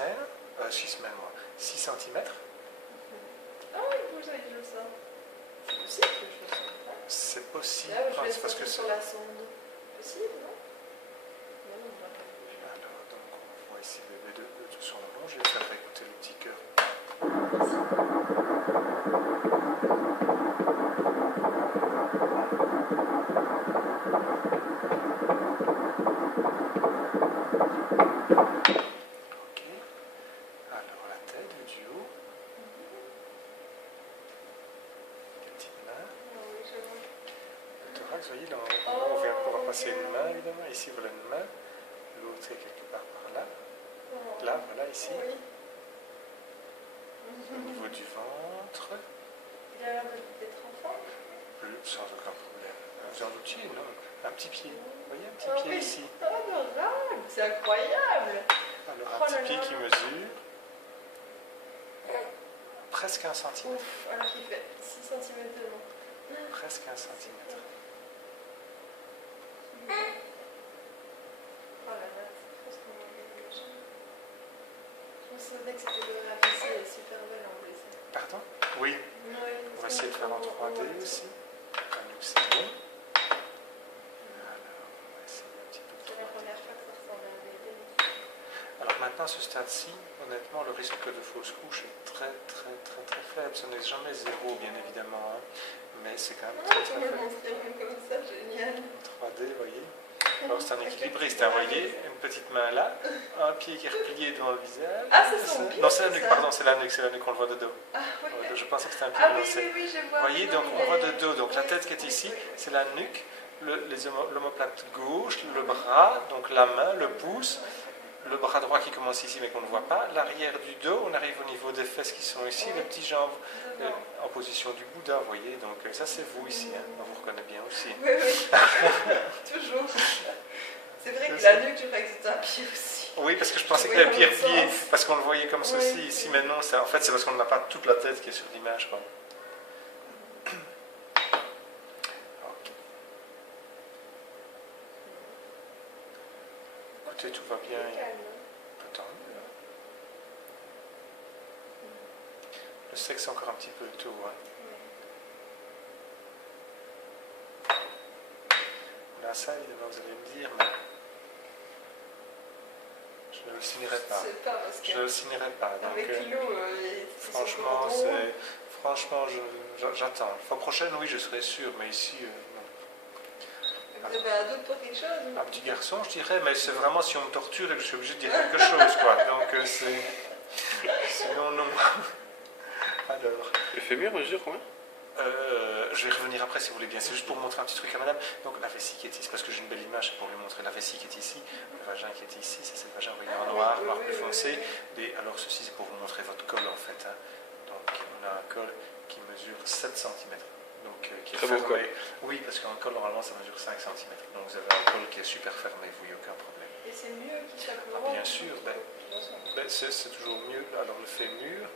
semaines, 6 semaines, moi, 6 cm. Ah oui, vous savez que je ça. C'est possible que je fasse ça. C'est possible, Là, je vais parce que sur la sonde. Possible, non? Non, non, non. Alors, donc, on voit ici bébé de son nom. Je vais faire écouter le petit cœur. Ok. Alors, la tête, le duo. Les petites mains. Ah oui, je vois. Le thorax, vous voyez, là, on vient pouvoir passer une main, évidemment. Ici, voilà une main. L'autre est quelque part par là. Là, voilà, ici. Oui. Au niveau du ventre. Il a l'air d'être enfant. Sans aucun problème. Vous en doutiez, non? Un petit pied. Vous voyez, un petit Ah pied oui. ici. Adorable, c'est incroyable. Alors, Oh un là petit pied là. qui mesure presque 1 cm. Ouf, alors qu'il fait 6 cm de long. Presque 1 cm. Oh là là, c'est trop ce qu'on m'a dit déjà. Je me souvenais que c'était le RAPC est super belle en plus. Pardon? Oui. Oui, On va essayer de faire en 3D aussi. Ah, nous, c'est bon. Alors, on va essayer un petit peu de C'est la 3D. première fois que ça ressemble à un bébé. Alors maintenant, à ce stade-ci, honnêtement, le risque de fausse couche est très faible. Ce n'est jamais zéro, bien évidemment, hein, mais c'est quand même très Tu me le faible. montrer même comme ça, génial. En 3D, vous voyez. Alors c'est un équilibriste, hein, vous voyez, une petite main là, un pied qui est replié devant le visage. Ah, c'est son pied. Non, c'est la nuque, ça. pardon, c'est la nuque, on le voit de dos. Ah, ouais. Je pensais que c'était un pied, Ah mais oui, non, c'est... oui, oui, je vois. Vous voyez, oui, donc non, on voit il de est- dos, donc la oui, tête qui est ici, oui. c'est la nuque, l'omoplate gauche, le bras, donc la main, le pouce, le bras droit qui commence ici mais qu'on ne voit pas, l'arrière du dos, on arrive au niveau des fesses qui sont ici, les petites jambes en position du Bouddha, vous voyez, donc ça c'est vous ici, hein, on vous reconnaît bien aussi. Oui, oui, toujours. C'est vrai que la nuque, je croyais que c'était un pied aussi. Oui, parce que je pensais Oui, que le dans pied l'autre replié, sens. parce qu'on le voyait comme ceci Oui. ici, mais non, en fait c'est parce qu'on n'a pas toute la tête qui est sur l'image, quoi. Ok. Écoutez, tout va bien. Attends. Le sexe encore un petit peu tôt, hein. Là, ça, évidemment, vous allez me dire, mais je ne le signerai pas. Je sais pas, parce Je ne le signerai pas. Donc, avec l'eau, c'est franchement, sur le c'est... Franchement, j'attends. La fois prochaine, oui, je serai sûr, mais ici, non. Vous avez un doute pour quelque chose? Un petit garçon, je dirais, mais c'est vraiment si on me torture et que je suis obligé de dire quelque chose, quoi. Donc, c'est... Sinon, non. Alors... Le fémur mesure combien? Je vais revenir après si vous voulez bien. C'est juste pour montrer un petit truc à madame. Donc la vessie qui est ici, parce que j'ai une belle image pour lui montrer la vessie qui est ici, le vagin qui est ici, ça c'est le vagin, vous voyez, en noir, noir plus foncé. Et alors ceci c'est pour vous montrer votre col en fait. Hein. Donc on a un col qui mesure 7 cm. Donc qui est Très beau fermé. col. Oui, parce qu'un col normalement ça mesure 5 cm. Donc vous avez un col qui est super fermé, vous, il n'y a aucun problème. Et c'est mieux qu'il soit plus Ah, grand. bien sûr, c'est toujours mieux. Alors le fémur.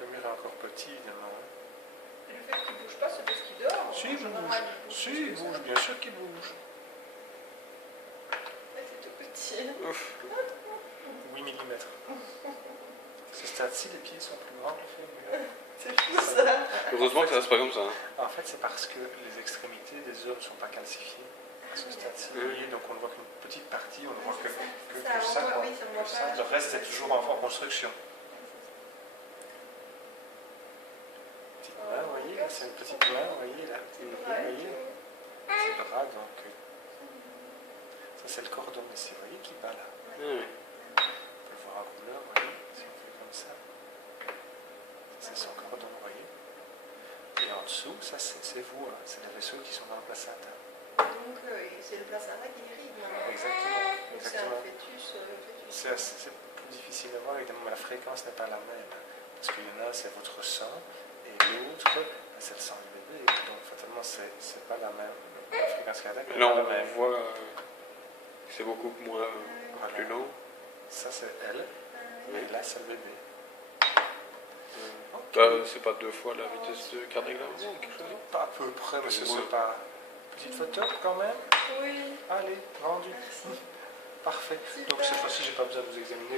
Le mur est encore petit, évidemment. Le fait qu'il ne bouge pas, c'est parce qu'il dort. Si, il bouge. Si, il bouge, bien sûr qu'il bouge. Ouais, c'est tout petit. Ouf. 8 mm. Ce stade-ci, les pieds sont plus grands que le fémur. C'est fou ça. Heureusement que ça reste pas comme ça. Hein. En fait, c'est parce que les extrémités des hommes ne sont pas calcifiées à ce stade-ci. Vous voyez, donc on ne voit qu'une petite partie, on ne voit que ça, quoi. Oui, ça me voit Que ça. pas. Le reste est toujours en construction. Petite main, vous voyez, là, c'est une petite main, vous voyez, là. Vous voyez, c'est le bras, donc... Ça, c'est le cordon ici, vous voyez, qui bat là. Oui. On peut le voir en couleur, vous voyez, si on fait comme ça. C'est son cordon, vous voyez. Et en dessous, ça c'est vous, hein. C'est les vaisseaux qui sont dans le placenta. Donc, c'est le placenta qui irrigue maintenant. Exactement. Donc, c'est un fœtus. C'est plus difficile à voir, évidemment, mais la fréquence n'est pas la même. Hein. Parce qu'il y en a, c'est votre sang, et l'autre, c'est le sang du bébé. Donc, fatalement, c'est pas la même. La fréquence cardiaque n'est Là, pas on la même. voit que c'est beaucoup moins Voilà. plus long. Ça, c'est elle, et là, c'est le bébé. C'est pas 2 fois la vitesse cardiaque d'un bébé ou quelque chose? Pas à peu près, mais Plus ce ou moins. n'est pas Petite photo quand même. Oui. Allez, rendu. Merci. Parfait. Super. Donc cette fois-ci, j'ai pas besoin de vous examiner.